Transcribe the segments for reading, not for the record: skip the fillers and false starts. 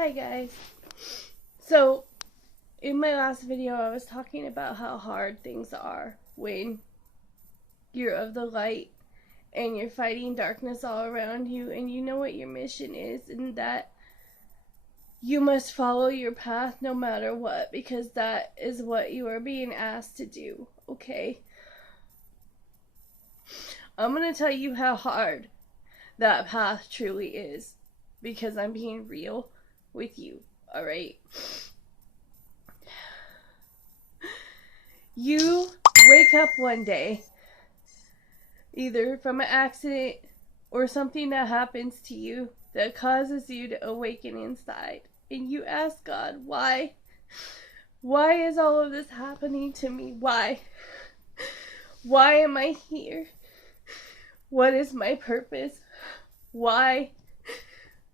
Hi guys. So, in my last video I was talking about how hard things are when you're of the light and you're fighting darkness all around you and you know what your mission is, and that you must follow your path no matter what, because that is what you are being asked to do, okay? I'm going to tell you how hard that path truly is because I'm being real with you, alright? You wake up one day, either from an accident or something that happens to you that causes you to awaken inside, and you ask God, why? Why is all of this happening to me? Why? Why am I here? What is my purpose? Why?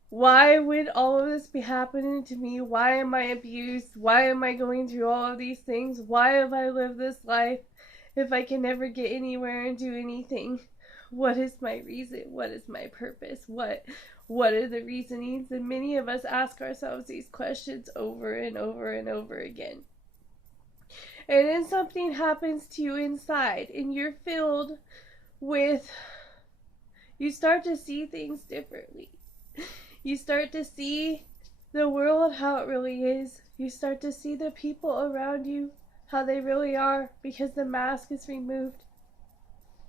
Why would all of this be happening to me? Why am I abused? Why am I going through all of these things? Why have I lived this life if I can never get anywhere and do anything? What is my reason? What is my purpose? What are the reasonings? And many of us ask ourselves these questions over and over and over again. And then something happens to you inside, and you're filled with, you start to see things differently. You start to see the world how it really is. You start to see the people around you how they really are, because the mask is removed.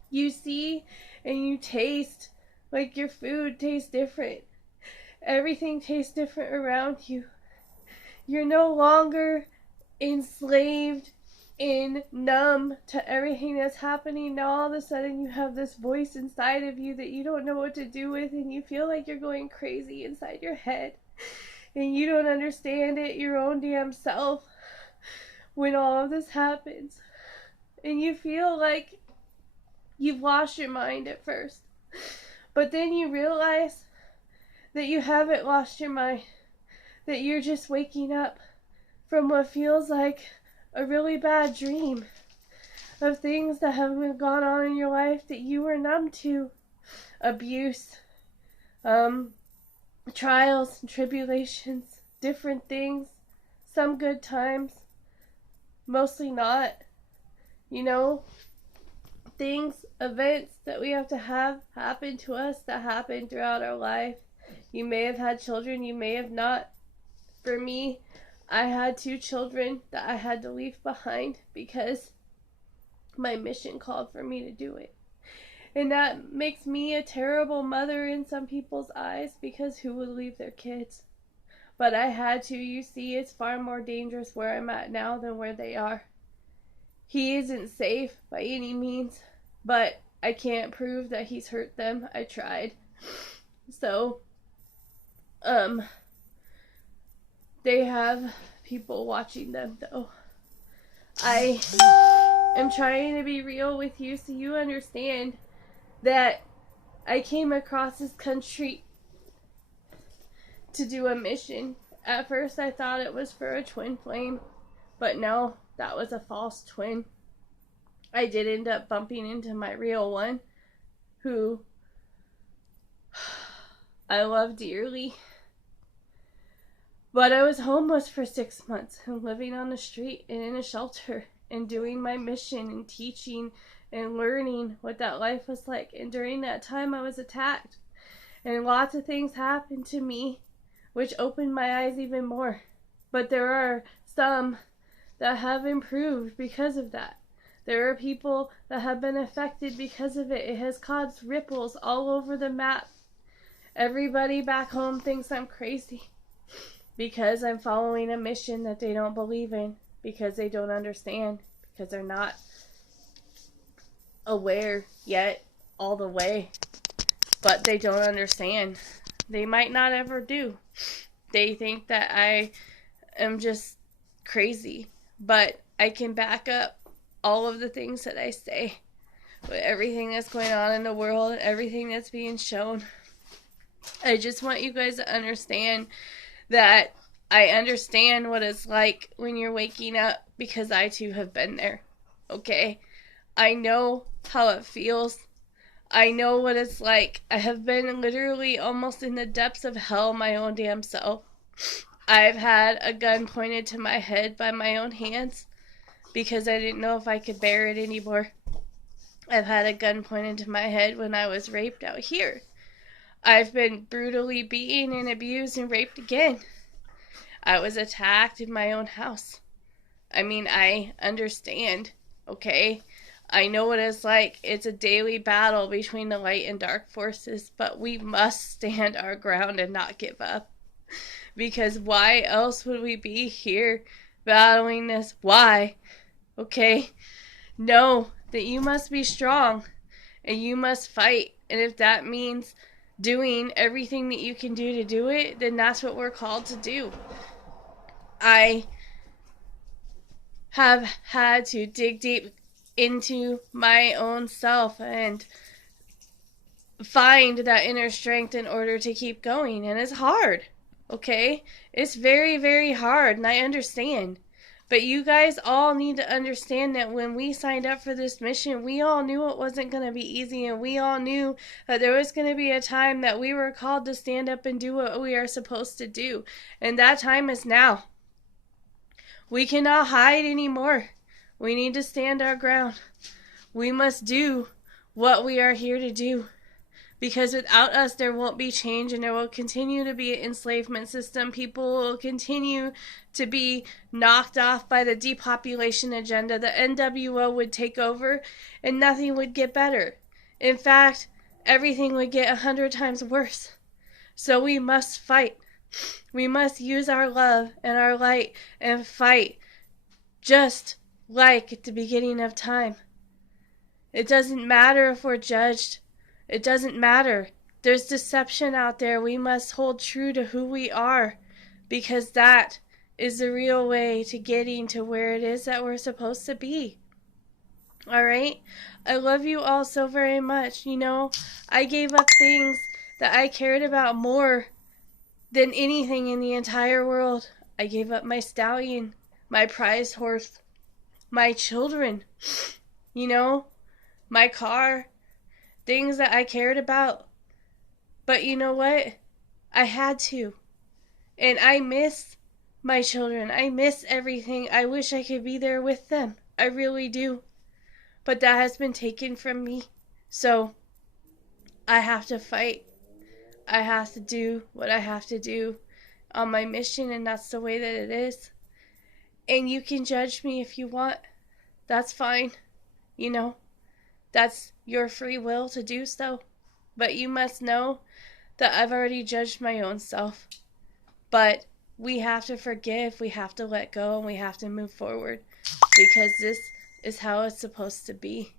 You see and you taste like your food tastes different. Everything tastes different around you. You're no longer enslaved and numb to everything that's happening. Now all of a sudden you have this voice inside of you that you don't know what to do with, and you feel like you're going crazy inside your head and you don't understand it, your own damn self, when all of this happens. And you feel like you've lost your mind at first, but then you realize that you haven't lost your mind, that you're just waking up from what feels like a really bad dream of things that have been gone on in your life that you were numb to. Abuse, trials and tribulations, different things, some good times, mostly not. You know, things, events that we have to have happen to us that happen throughout our life. You may have had children, you may have not. For me, I had 2 children that I had to leave behind because my mission called for me to do it. And that makes me a terrible mother in some people's eyes, because who would leave their kids? But I had to. You see, it's far more dangerous where I'm at now than where they are. He isn't safe by any means, but I can't prove that he's hurt them. I tried. So, they have people watching them, though. I am trying to be real with you so you understand that I came across this country to do a mission. At first I thought it was for a twin flame, but no, that was a false twin. I did end up bumping into my real one, who I love dearly. But I was homeless for 6 months and living on the street and in a shelter and doing my mission and teaching and learning what that life was like. And during that time I was attacked, and lots of things happened to me which opened my eyes even more. But there are some that have improved because of that. There are people that have been affected because of it. It has caused ripples all over the map. Everybody back home thinks I'm crazy because I'm following a mission that they don't believe in, because they don't understand, because they're not aware yet all the way. But they don't understand. They might not ever do. They think that I am just crazy, but I can back up all of the things that I say with everything that's going on in the world and everything that's being shown. I just want you guys to understand that I understand what it's like when you're waking up, because I too have been there, okay? I know how it feels. I know what it's like. I have been literally almost in the depths of hell my own damn self. I've had a gun pointed to my head by my own hands because I didn't know if I could bear it anymore. I've had a gun pointed to my head when I was raped out here. I've been brutally beaten and abused and raped again. I was attacked in my own house. I mean, I understand, okay? I know what it's like. It's a daily battle between the light and dark forces, but we must stand our ground and not give up. Because why else would we be here battling this? Why? Okay? Know that you must be strong and you must fight. And if that means doing everything that you can do to do it, then that's what we're called to do. I have had to dig deep into my own self and find that inner strength in order to keep going. And it's hard, okay? It's very, very hard, and I understand. But you guys all need to understand that when we signed up for this mission, we all knew it wasn't going to be easy, and we all knew that there was going to be a time that we were called to stand up and do what we are supposed to do. And that time is now. We cannot hide anymore. We need to stand our ground. We must do what we are here to do. Because without us, there won't be change, and there will continue to be an enslavement system. People will continue to be knocked off by the depopulation agenda. The NWO would take over, and nothing would get better. In fact, everything would get 100 times worse. So we must fight. We must use our love and our light and fight just like at the beginning of time. It doesn't matter if we're judged. It doesn't matter. There's deception out there. We must hold true to who we are, because that is the real way to getting to where it is that we're supposed to be. All right? I love you all so very much. You know, I gave up things that I cared about more than anything in the entire world. I gave up my stallion, my prized horse, my children, you know, my car, things that I cared about. But you know what? I had to. And I miss my children. I miss everything. I wish I could be there with them. I really do. But that has been taken from me. So I have to fight. I have to do what I have to do on my mission, and that's the way that it is. And you can judge me if you want. That's fine. You know, that's your free will to do so. But you must know that I've already judged my own self. But we have to forgive, we have to let go, and we have to move forward. Because this is how it's supposed to be.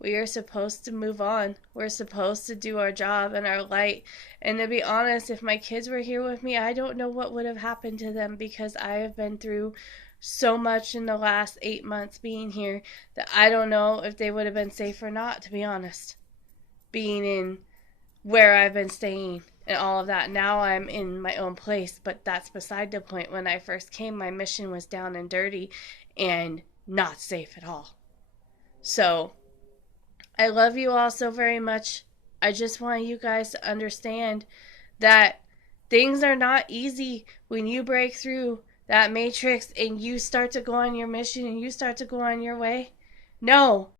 We are supposed to move on. We're supposed to do our job and our light. And to be honest, if my kids were here with me, I don't know what would have happened to them, because I have been through so much in the last 8 months being here that I don't know if they would have been safe or not, to be honest. Being in where I've been staying and all of that. Now I'm in my own place, but that's beside the point. When I first came, my mission was down and dirty and not safe at all. So I love you all so very much. I just want you guys to understand that things are not easy when you break through that matrix and you start to go on your mission and you start to go on your way. No,